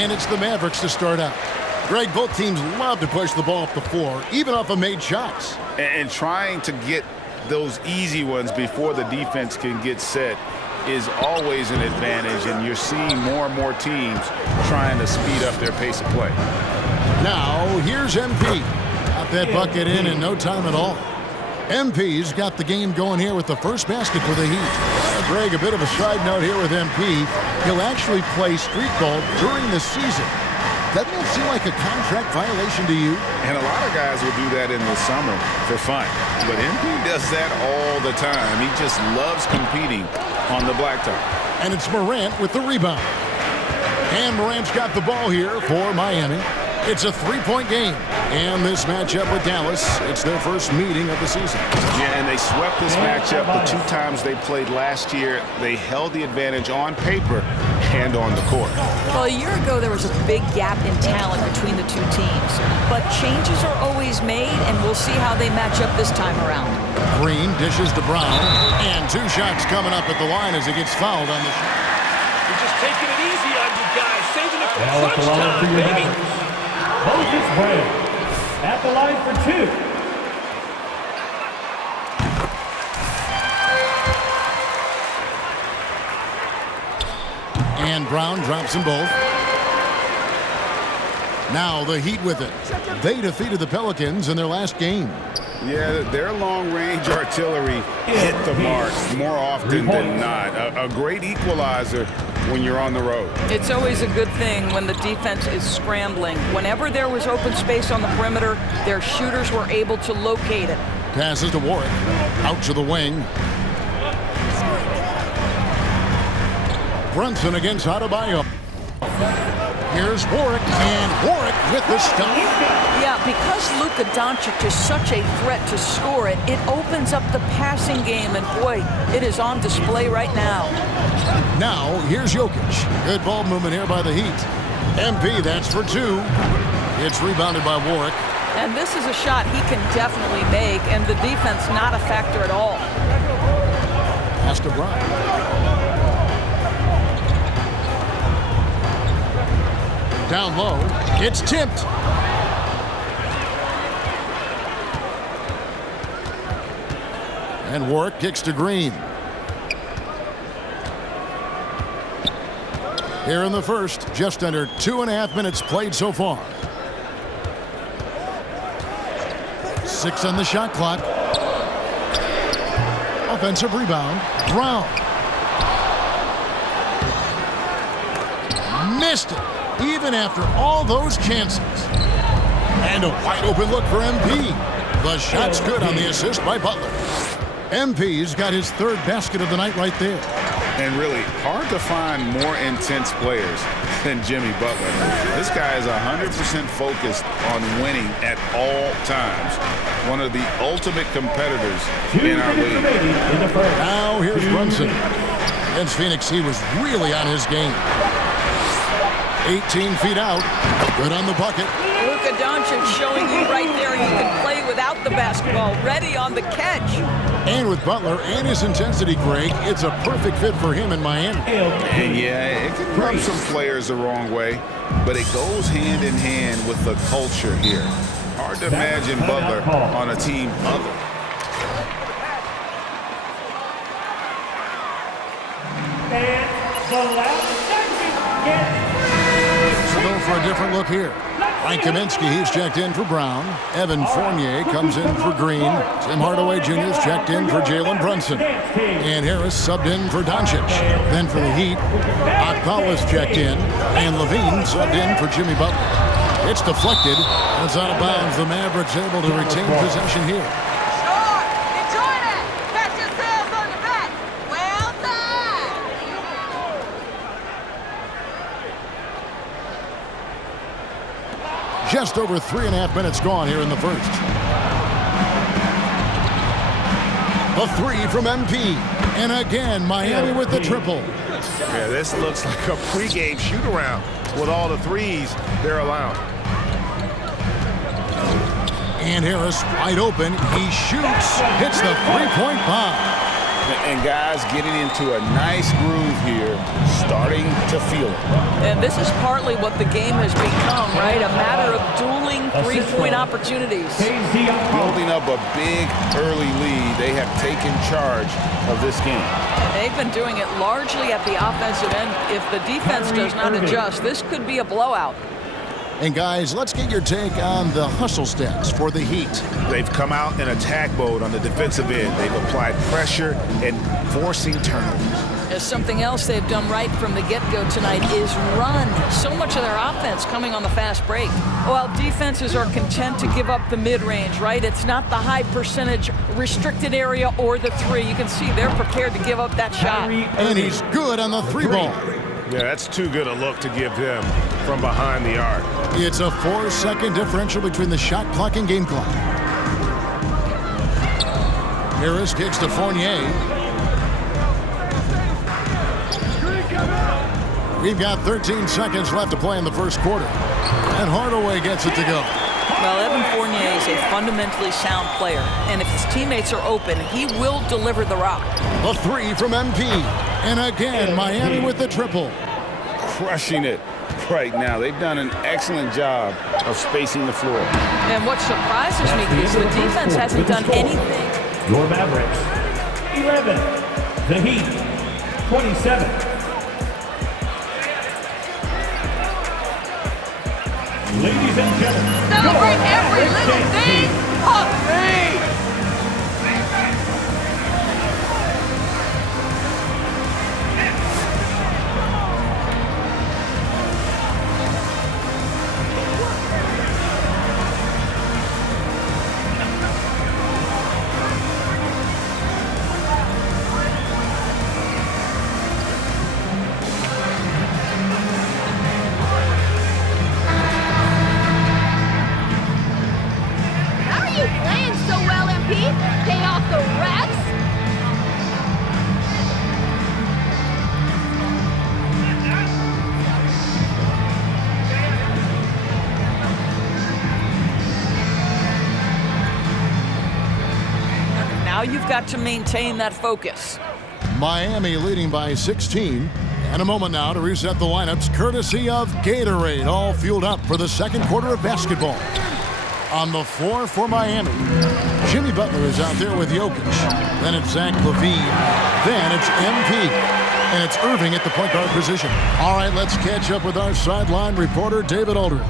And it's the Mavericks to start out. Greg, both teams love to push the ball up the floor, even off of made shots. And trying to get those easy ones before the defense can get set is always an advantage, and you're seeing more and more teams trying to speed up their pace of play. Now, here's MP. Got that bucket in no time at all. MP's got the game going here with the first basket for the Heat. Greg, a bit of a side note here with MP. He'll actually play street ball during the season. Doesn't that seem like a contract violation to you? And a lot of guys will do that in the summer for fun. But MP does that all the time. He just loves competing on the blacktop. And it's Morant with the rebound. And Morant's got the ball here for Miami. It's a three-point game. And this matchup with Dallas, it's their first meeting of the season. Yeah, and they swept this matchup the 2 times they played last year. They held the advantage on paper and on the court. Well, a year ago, there was a big gap in talent between the two teams. But changes are always made, and we'll see how they match up this time around. Green dishes to Brown. And 2 shots coming up at the line as he gets fouled on the shot. We're just taking it easy on you guys. Saving it for clutch time, baby. Moses Brown at the line for 2. And Brown drops them both. Now the Heat with it. They defeated the Pelicans in their last game. Yeah, their long-range artillery hit the mark more often than not. A great equalizer when you're on the road. It's always a good thing when the defense is scrambling. Whenever there was open space on the perimeter, their shooters were able to locate it. Passes to Warwick. Out to the wing. Brunson against Adebayo. Here's Warwick, and Warwick with the stop. Yeah, because Luka Doncic is such a threat to score it, it opens up the passing game, and boy, it is on display right now. Now, here's Jokic. Good ball movement here by the Heat. MP, that's for 2. It's rebounded by Warwick. And this is a shot he can definitely make, and the defense not a factor at all. Pass to Brown. Down low, it's tipped. And Warwick kicks to Green. Here in the first, just under 2.5 minutes played so far. 6 on the shot clock. Offensive rebound, Brown. Missed it. Even after all those chances. And a wide open look for MP. The shot's good on the assist by Butler. MP's got his 3rd basket of the night right there. And really, hard to find more intense players than Jimmy Butler. This guy is 100% focused on winning at all times. One of the ultimate competitors in our league. Now here's Brunson. Against Phoenix, he was really on his game. 18 feet out. Good on the bucket. Luka Doncic showing you right there you can play without the basketball. Ready on the catch. And with Butler and his intensity, Greg, it's a perfect fit for him in Miami. And yeah, it can rub some players the wrong way, but it goes hand in hand with the culture here. Hard to imagine Butler on a team other. And the last second gets. So go for a different look here. Frank Kaminsky, he's checked in for Brown. Evan Fournier comes in for Green. Tim Hardaway Jr. is checked in for Jalen Brunson. And Harris subbed in for Doncic. Then for the Heat, Okpala's checked in. And Levine subbed in for Jimmy Butler. It's deflected. It's out of bounds. The Mavericks able to retain possession here. Just over 3.5 minutes gone here in the first. The 3 from MP. And again, Miami with the triple. Yeah, this looks like a pregame shoot-around with all the threes they're allowed. And Harris wide open. He shoots. Hits the 3-point bomb. And guys getting into a nice groove here, starting to feel it. And this is partly what the game has become, right? A matter of dueling three-point opportunities. Building up a big early lead, they have taken charge of this game. And they've been doing it largely at the offensive end. If the defense does not adjust, this could be a blowout. And guys, let's get your take on the hustle stats for the Heat. They've come out in attack mode on the defensive end. They've applied pressure and forcing turnovers. As something else they've done right from the get-go tonight is run. So much of their offense coming on the fast break. While defenses are content to give up the mid-range, right? It's not the high percentage restricted area or the three. You can see they're prepared to give up that shot. And he's good on the three ball. Yeah, that's too good a look to give him from behind the arc. It's a 4-second differential between the shot clock and game clock. Harris kicks to Fournier. We've got 13 seconds left to play in the first quarter. And Hardaway gets it to go. Well, Evan Fournier is a fundamentally sound player. And if his teammates are open, he will deliver the rock. The three from MP. And again, Miami with the triple. Crushing it right now. They've done an excellent job of spacing the floor. And what surprises me is the defense hasn't done anything. Your Mavericks, 11. The Heat, 27. Ladies and gentlemen, Celebrate every little thing. Hooray! How are you playing so well, MP? Pay off the refs? Now you've got to maintain that focus. Miami leading by 16. And a moment now to reset the lineups courtesy of Gatorade, all fueled up for the second quarter of basketball. On the floor for Miami, Jimmy Butler is out there with Jokic. Then it's Zach LaVine. Then it's MP. And it's Irving at the point guard position. All right, let's catch up with our sideline reporter, David Aldridge.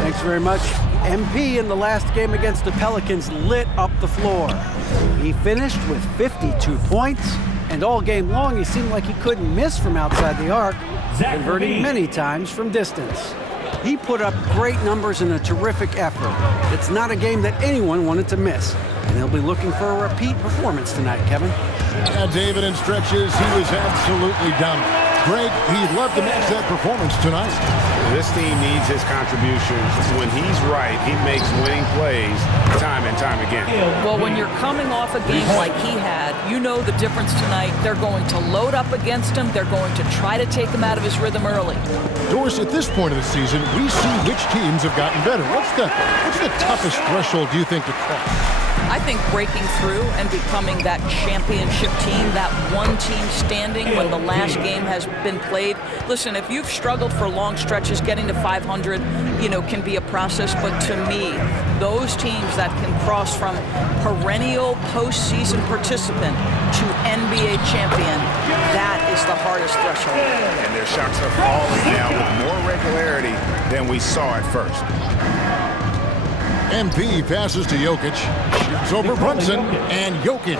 Thanks very much. MP in the last game against the Pelicans lit up the floor. He finished with 52 points, and all game long he seemed like he couldn't miss from outside the arc, converting many times from distance. He put up great numbers in a terrific effort. It's not a game that anyone wanted to miss, and he'll be looking for a repeat performance tonight, Kevin. Yeah, David, in stretches, he was absolutely dominant. Greg, he'd love to match that performance tonight. This team needs his contributions. When he's right, he makes winning plays time and time again. Well, when you're coming off a game like he had, you know the difference tonight. They're going to load up against him. They're going to try to take him out of his rhythm early. Doris, at this point of the season, we see which teams have gotten better. What's the toughest threshold do you think to cross? I think breaking through and becoming that championship team, that one team standing when the last game has been played. Listen, if you've struggled for long stretches, getting to 500, can be a process. But to me, those teams that can cross from perennial postseason participant to NBA champion, that is the hardest threshold. And their shots are falling now with more regularity than we saw at first. MP passes to Jokic, shoots over Brunson, and Jokic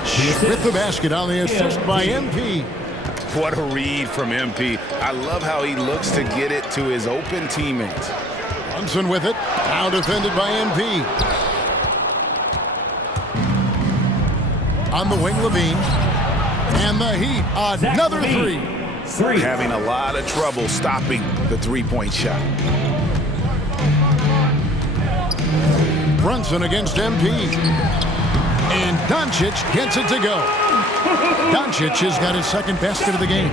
with the basket on the assist by MP. What a read from MP. I love how he looks to get it to his open teammates. Brunson with it, now defended by MP. On the wing, LaVine. And the Heat, another three. Having a lot of trouble stopping the three-point shot. Brunson against MP. And Doncic gets it to go. Doncic has got his second basket of the game.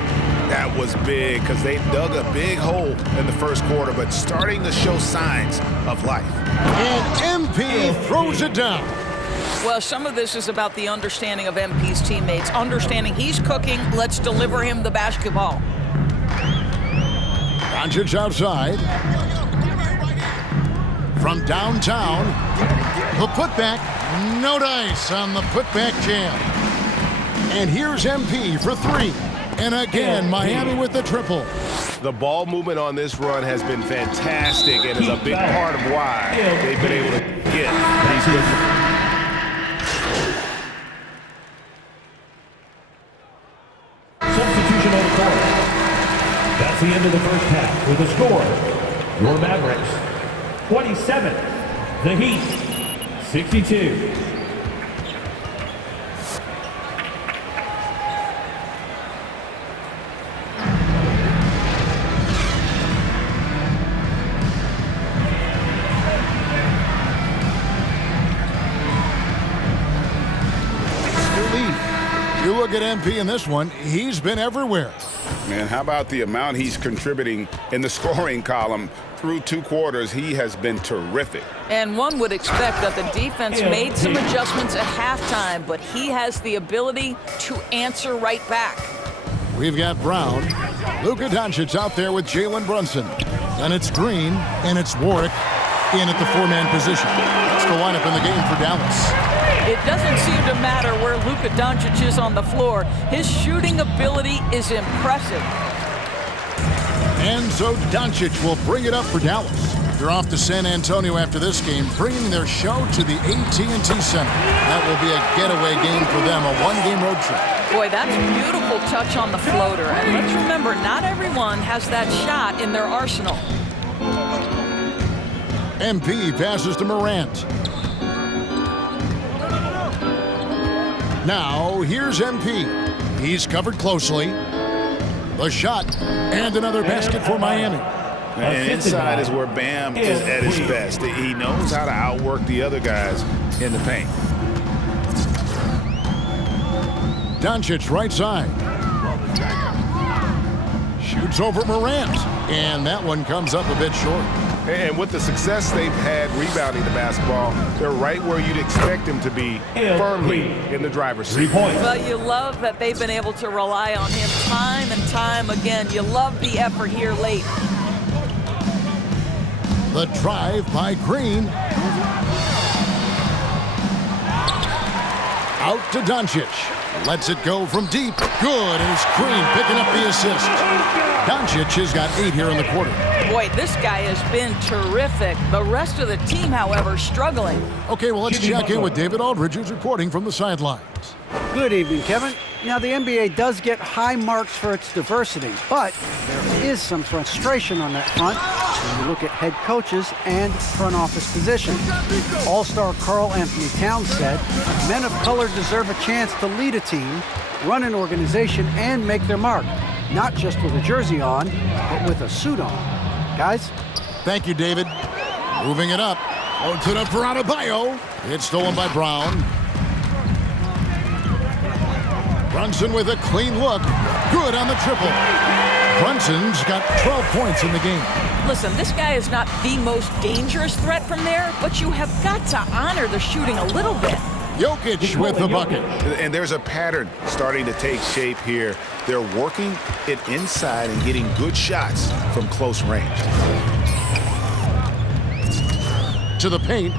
That was big because they dug a big hole in the first quarter, but starting to show signs of life. And MP throws it down. Well, some of this is about the understanding of MP's teammates, understanding he's cooking, let's deliver him the basketball. Doncic outside. From downtown, the putback, no dice on the putback jam. And here's MP for three. And again, Miami with the triple. The ball movement on this run has been fantastic and is a big part of why they've been able to get these good. Substitution on the court. That's the end of the first half with the score. Your Mavericks, 27. The Heat, 62. You look at MP in this one, he's been everywhere. Man, how about the amount he's contributing in the scoring column? Through 2 quarters, he has been terrific. And one would expect that the defense made some adjustments at halftime, but he has the ability to answer right back. We've got Brown. Luka Doncic out there with Jalen Brunson. And it's Green, and it's Warwick in at the 4-man position. That's the lineup in the game for Dallas. It doesn't seem to matter where Luka Doncic is on the floor. His shooting ability is impressive. And so Doncic will bring it up for Dallas. They're off to San Antonio after this game, bringing their show to the AT&T Center. That will be a getaway game for them, a 1-game road trip. Boy, that's a beautiful touch on the floater. And let's remember, not everyone has that shot in their arsenal. MP passes to Morant. Now, here's MP. He's covered closely. The shot, and another basket for Miami. And inside is where Bam is at his best. He knows how to outwork the other guys in the paint. Doncic right side. Shoots over Morant. And that one comes up a bit short. And with the success they've had rebounding the basketball, they're right where you'd expect them to be, firmly in the driver's seat. Well, you love that they've been able to rely on him time and time again. You love the effort here late. The drive by Green. Out to Doncic. Lets it go from deep. Good, and it's Green picking up the assist. Doncic has got 8 here in the quarter. Boy, this guy has been terrific. The rest of the team, however, struggling. Okay, well, let's check in with David Aldridge, who's reporting from the sidelines. Good evening, Kevin. Now, the NBA does get high marks for its diversity, but there is some frustration on that front when you look at head coaches and front office positions. All-star Karl Anthony Towns said, men of color deserve a chance to lead a team, run an organization, and make their mark. Not just with a jersey on, but with a suit on. Guys? Thank you, David. Moving it up. Loads it up for Adebayo. It's stolen by Brown. Brunson with a clean look. Good on the triple. Brunson's got 12 points in the game. Listen, this guy is not the most dangerous threat from there, but you have got to honor the shooting a little bit. Jokic with the bucket. And there's a pattern starting to take shape here. They're working it inside and getting good shots from close range. To the paint.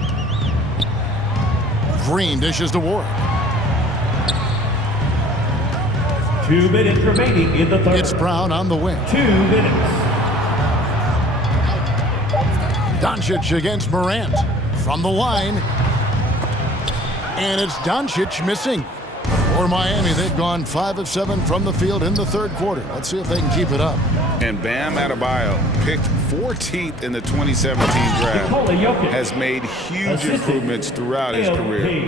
Green dishes to Warwick. 2 minutes remaining in the third. It's Brown on the wing. 2 minutes. Doncic against Morant. From the line. And it's Doncic missing. For Miami, they've gone 5 of 7 from the field in the third quarter. Let's see if they can keep it up. And Bam Adebayo, picked 14th in the 2017 draft, has made huge improvements throughout his career.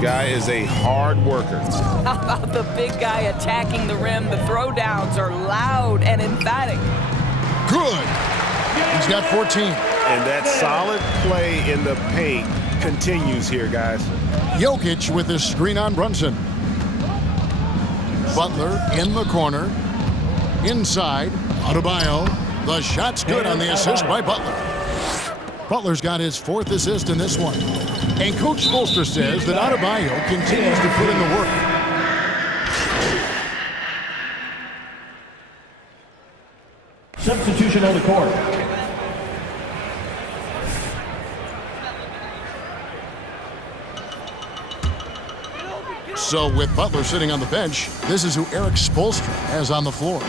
Guy is a hard worker. How about the big guy attacking the rim? The throwdowns are loud and emphatic. Good. He's got 14. And that solid play in the paint continues here, guys. Jokic with his screen on Brunson. Butler in the corner. Inside, Adebayo. The shot's good on the assist by Butler. Butler's got his 4th assist in this one. And Coach Spoelstra says that Adebayo continues to put in the work. Substitution on the court. So with Butler sitting on the bench, this is who Eric Spoelstra has on the floor.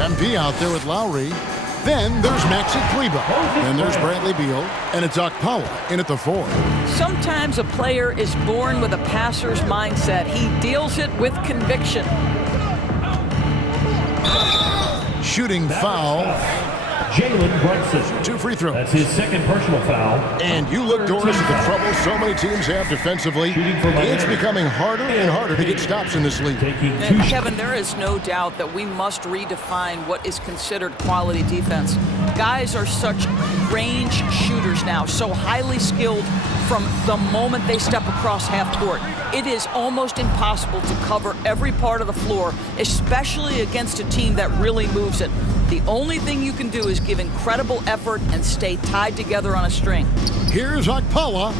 MP out there with Lowry. Then there's Maxi Kleber. Then there's Bradley Beal. And it's Okpala in at the 4. Sometimes a player is born with a passer's mindset. He deals it with conviction. Shooting foul. Jalen Brunson. 2 free throws. That's his second personal foul. And you look, Doris, at the trouble so many teams have defensively. It's becoming harder and harder to get stops in this league. And Kevin, there is no doubt that we must redefine what is considered quality defense. Guys are such range shooters now, so highly skilled from the moment they step across half court. It is almost impossible to cover every part of the floor, especially against a team that really moves it. The only thing you can do is give incredible effort and stay tied together on a string. Here's Okpala,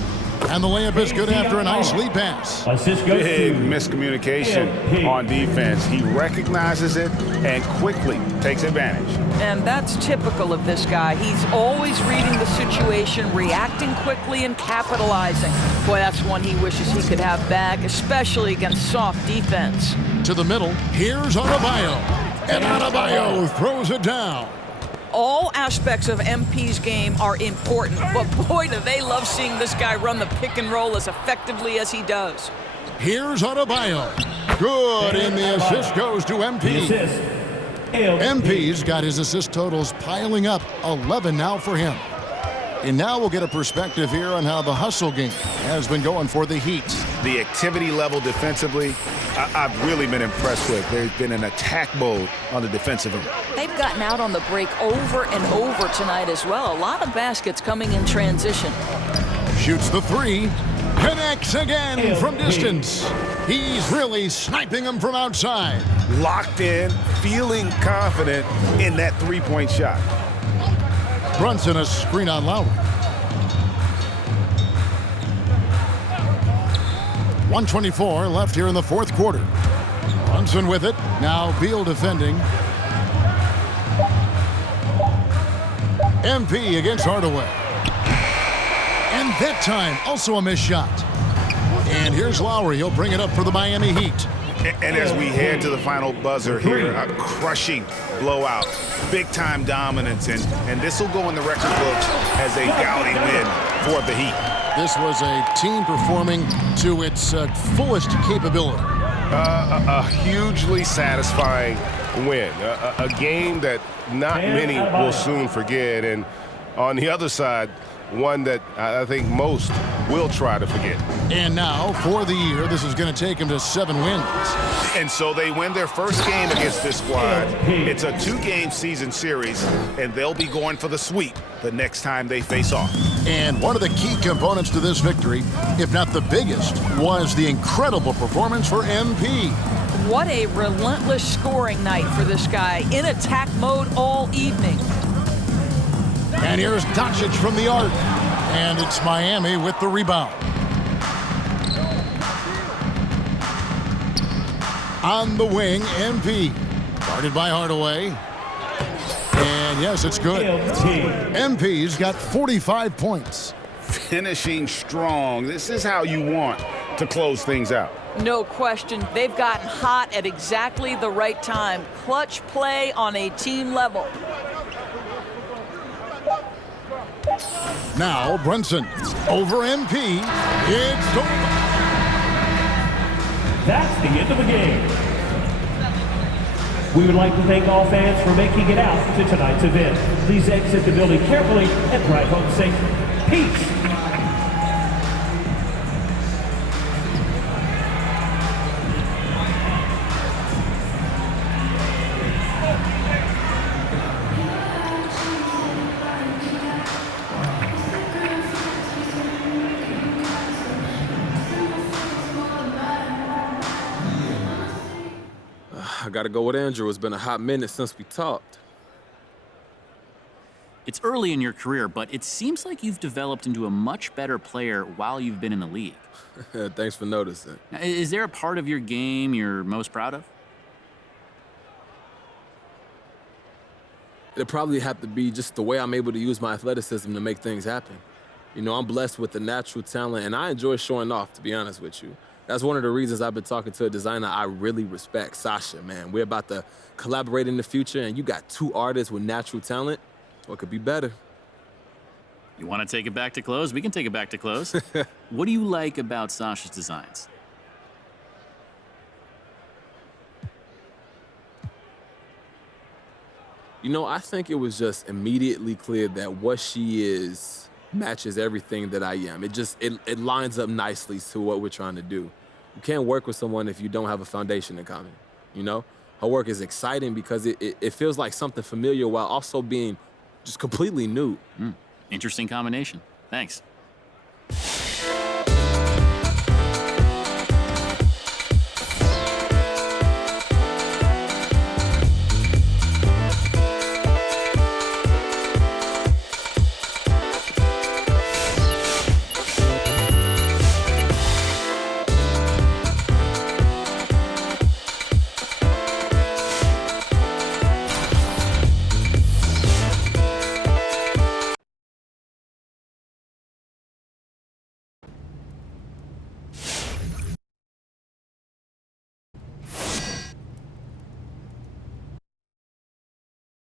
and the layup is good after a nice lead pass. Big miscommunication on defense. He recognizes it and quickly takes advantage. And that's typical of this guy. He's always reading the situation, reacting quickly, and capitalizing. Boy, that's one he wishes he could have back, especially against soft defense. To the middle, here's Adebayo. And Adebayo throws it down. All aspects of MP's game are important, but boy, do they love seeing this guy run the pick and roll as effectively as he does. Here's Adebayo. Good, and the assist goes to MP. MP's got his assist totals piling up, 11 now for him. And now we'll get a perspective here on how the hustle game has been going for the Heat. The activity level defensively, I've really been impressed with. There's been an attack mode on the defensive end. They've gotten out on the break over and over tonight as well. A lot of baskets coming in transition. Shoots the 3. Connects again from distance. He's really sniping them from outside. Locked in, feeling confident in that three-point shot. Brunson a screen on Lowry. 1:24 left here in the fourth quarter. Brunson with it. Now Beal defending. MP against Hardaway. And that time, also a missed shot. And here's Lowry. He'll bring it up for the Miami Heat. And as we head to the final buzzer here, a crushing blowout, big-time dominance, and this will go in the record books as a gaudy win for the Heat. This was a team performing to its fullest capability. A hugely satisfying win, a game that not many will soon forget, and on the other side, one that I think most will try to forget. And now, for the year, this is going to take them to 7 wins. And so they win their first game against this squad. It's a 2-game season series, and they'll be going for the sweep the next time they face off. And one of the key components to this victory, if not the biggest, was the incredible performance for MP. What a relentless scoring night for this guy, in attack mode all evening. And here's Doncic from the arc. And it's Miami with the rebound. On the wing, MP. Guarded by Hardaway. And yes, it's good. MP's got 45 points. Finishing strong. This is how you want to close things out. No question. They've gotten hot at exactly the right time. Clutch play on a team level. Now Brunson over MP. It's over. That's the end of the game. We would like to thank all fans for making it out to tonight's event. Please exit the building carefully and drive home safely. Peace. I gotta go with Andrew. It's been a hot minute since we talked. It's early in your career, but it seems like you've developed into a much better player while you've been in the league. Thanks for noticing. Now, is there a part of your game you're most proud of? It'd probably have to be just the way I'm able to use my athleticism to make things happen. You know, I'm blessed with the natural talent, and I enjoy showing off, to be honest with you. That's one of the reasons I've been talking to a designer I really respect, Sasha, man. We're about to collaborate in the future, and you got two artists with natural talent. What could be better? You want to take it back to close? We can take it back to close. What do you like about Sasha's designs? You know, I think it was just immediately clear that what she is matches everything that I am. It lines up nicely to what we're trying to do. You can't work with someone if you don't have a foundation in common, you know? Her work is exciting because it feels like something familiar while also being just completely new. Interesting combination. Thanks.